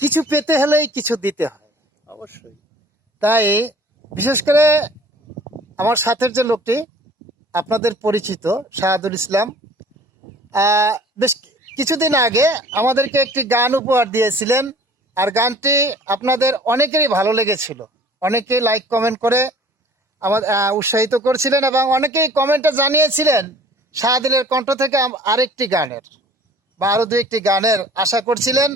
কিছু পেতে হলেই কিছু দিতে হয়। অবশ্যই। তাই বিশেষ করে আমার সাথের যে লোকটি আপনাদের পরিচিত শাহাদুল ইসলাম বেশ কিছুদিন আগে আমাদেরকে একটি গান উপহার দিয়েছিলেন। আর গানটি আপনাদের অনেকেরই ভালো লেগেছিল। অনেকেই লাইক কমেন্ট করে আমার উৎসাহিত করছিলেন এবং অনেকেই কমেন্টে জানিয়েছিলেন শাহাদুলের কণ্ঠ থেকে আরেকটি গানের বা আরও দু একটি গানের আশা করছিলেন।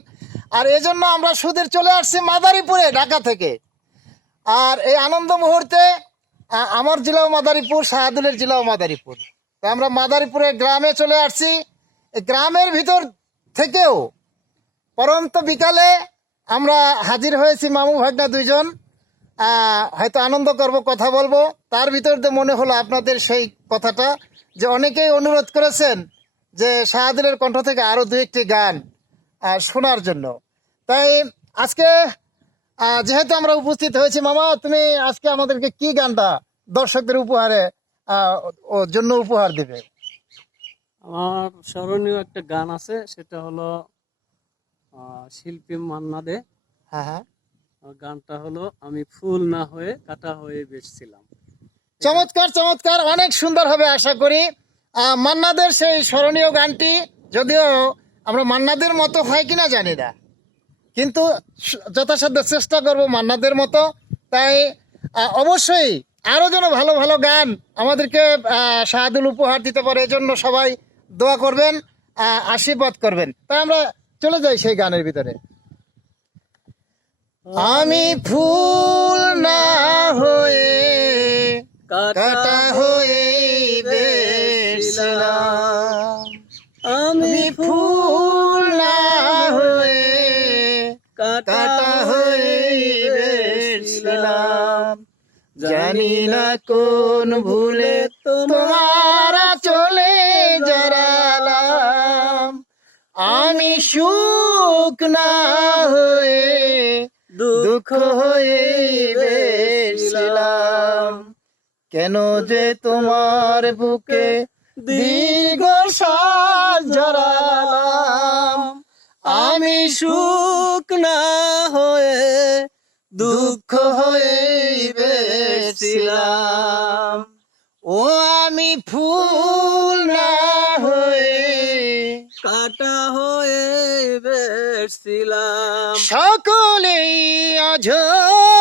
আর এজন্য আমরা সুদের চলে আসছি মাদারীপুরে, ঢাকা থেকে। আর এই আনন্দ মুহূর্তে আমার জেলাও মাদারীপুর শাহাদুলের জেলাও মাদারীপুর। তো আমরা মাদারীপুরের গ্রামে চলে আসছি। গ্রামের ভিতর থেকেও পরন্ত বিকালে আমরা হাজির হয়েছি মামু ভাগনা দুইজন। হয়তো আনন্দ করব, কথা বলব। তার ভিতর দিয়ে মনে হলো আপনাদের সেই কথাটা, যে অনেকেই অনুরোধ করেছেন যে শাহাদুলের কণ্ঠ থেকে আরও দু একটি গান শোনার জন্য। তাই আজকে যেহেতু আমরা উপস্থিত হয়েছি মামা তুমি আজকে আমাদেরকে কি গানটা দর্শকদের উপহারে জন্য উপহার দিবে? আমার স্মরণীয় একটা গান আছে সেটা হলো শিল্পী মান্না দে। হ্যাঁ হ্যাঁ। গানটা হলো আমি ফুল না হয়ে কাটা হয়ে বেসছিলাম। চমৎকার চমৎকার। অনেক সুন্দর হবে আশা করি। মান্নাদের সেই স্মরণীয় গানটি যদিও আমরা মান্নাদের মতো হয় কিনা জানি না। কিন্তু যথাসাধ্য চেষ্টা করব মান্নাদের মতো। তাই অবশ্যই আরও যেন ভালো ভালো গান আমাদেরকে শাহাদুল উপহার দিতে পারে এজন্য সবাই দোয়া করবেন আশীর্বাদ করবেন। তাই আমরা চলে যাই সেই গানের ভিতরে। আমি ফুল না হয়ে কাটা হয়ে আমি ফুল জানি না কোন ভুলে তোমার চলে জড়ালাম। আমি সুখ না হয়ে দুঃখ হয়ে বেসলাম কেন যে তোমার বুকে দীর্ঘ শ্বাস জড়ালাম। আমি সুখ না হয়ে দুঃখ হয়ে বেসছিলাম ও আমি ফুল না হয়ে কাটা হয়ে বেসছিলাম সকলেই অঝোর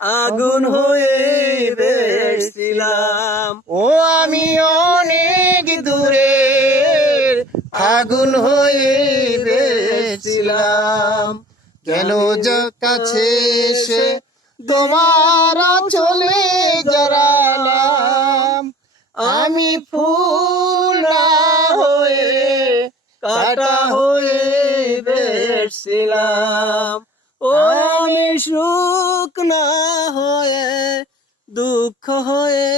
আগুন হয়ে বেসছিলাম ও, আমি অনেক দূরের আগুন হয়ে বেছিলাম কেন কাছে এসে তোমার চলে জড়ালাম। আমি ফুল হয়ে, কাটা হয়ে বেসছিলাম ও, আমি সুখ না হয়ে দুঃখ হয়ে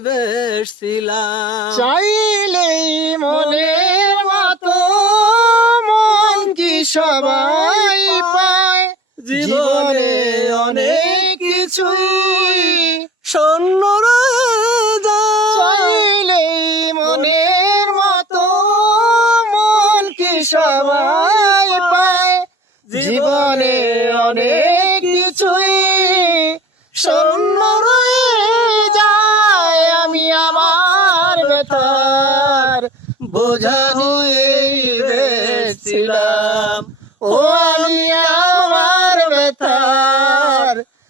বেসছিলাম চাইলেই মনের মতো মন কি সবাই পায়? জীবনে অনেক কিছুই শূন্য চাইলেই মনের মতো মন কি সবাই পায়? জীবনে অনেক কিছুই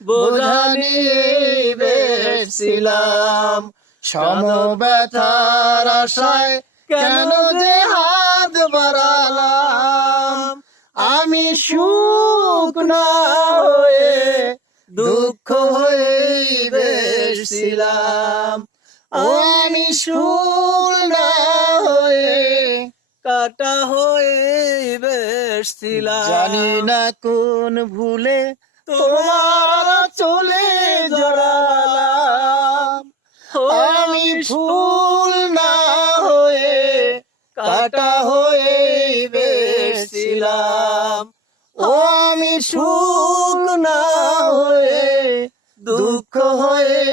ব্যথার বোঝা নিয়ে বেছিলাম সমব্যথার আশায় কেন যে হাত বাড়ালাম? আমি সুখ না হয়ে দুঃখ হয়ে বেসছিলাম ও আমি সুখ না হয়ে কাটা হয়ে বেশছিলাম জানি না কোন ভুলে তোমার বেশছিলাম ও আমি সুখ না হয়ে দুঃখ হয়ে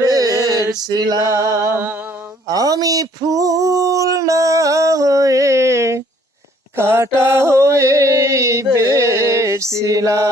বেরছিলাম আমি ফুল না হয়ে কাটা হয়ে বেশছিলাম